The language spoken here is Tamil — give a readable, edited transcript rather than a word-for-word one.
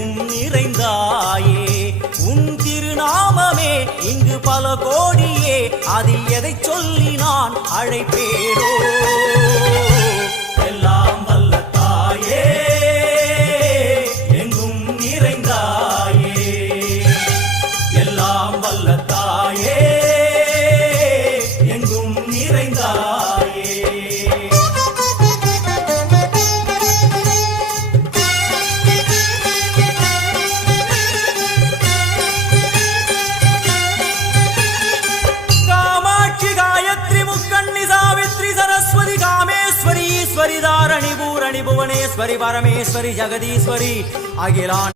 எங்கும் நிறைந்தாயே உன் திருநாமமே இங்கு பல கோடியே அதில் எதை சொல்லி நான் அழைப்பேனோ எல்லாம் வல்ல தாயே எங்கும் நிறைந்தாயே எல்லாம் வல்ல தாயே எங்கும் நிறைந்தாயே ईश्वरी धारणी भुवनेश्वरी परमेश्वरी जगदीश्वरी अखिलान